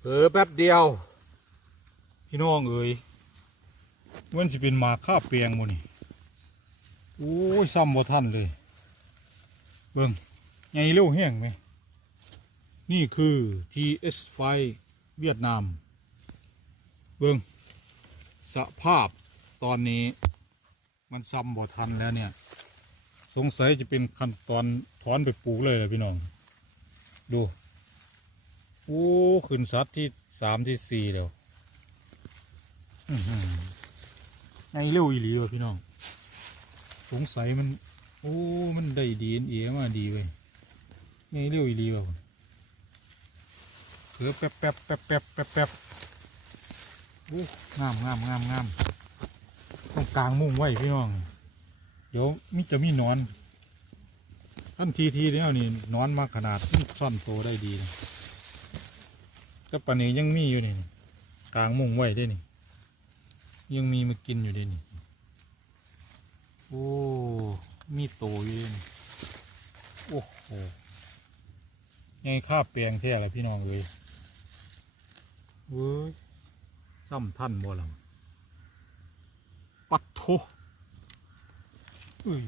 เผลอแป๊บเดียว พี่น้องเอ๋ยมันจะเป็นหมาข้าเปียงหมนี่โอ้ยซ้ำบ่ทันเลย เบิ่งไงเร็วแห้งไหม นี่คือ TS5 เวียดนาม เบิ่งสภาพตอนนี้ มันซ้ำบ่ทันแล้วเนี่ย สงสัยจะเป็นขั้นตอนถอนไปปลูกเลยแหละพี่น้อง ดู โอ้ขึ้นสัตว์ที่สามที่สี่เดี๋ยวอื้อเร็วอีหลีวะพี่น้อง สงสัยมัน โอ้ มันได้ดีเอ็นเอมาดีเว้ยไงเร็วอีหลีวะเขือแป๊บแป๊บแป๊บแป๊บแป๊บแป๊บโอ้งามงามงามงามต้องกลางมุ้งไว้พี่น้อง เดี๋ยวมิจะมีนอนทันทีทีเดียวนี่นอนมาขนาดซ่อนโตวได้ดีนะ ก็ปานี้ยังมีอยู่นี่กลางมุ้งไว้ได้นี่ ยังมีมากินอยู่เด้นี่ โอ้ มีโตอยู่เด้นี่ โอ้โหไงข้าเปียงแท้ละพี่น้องเลยเว้ยซ้ำท่านบ่ลังปัดโทอุ้ย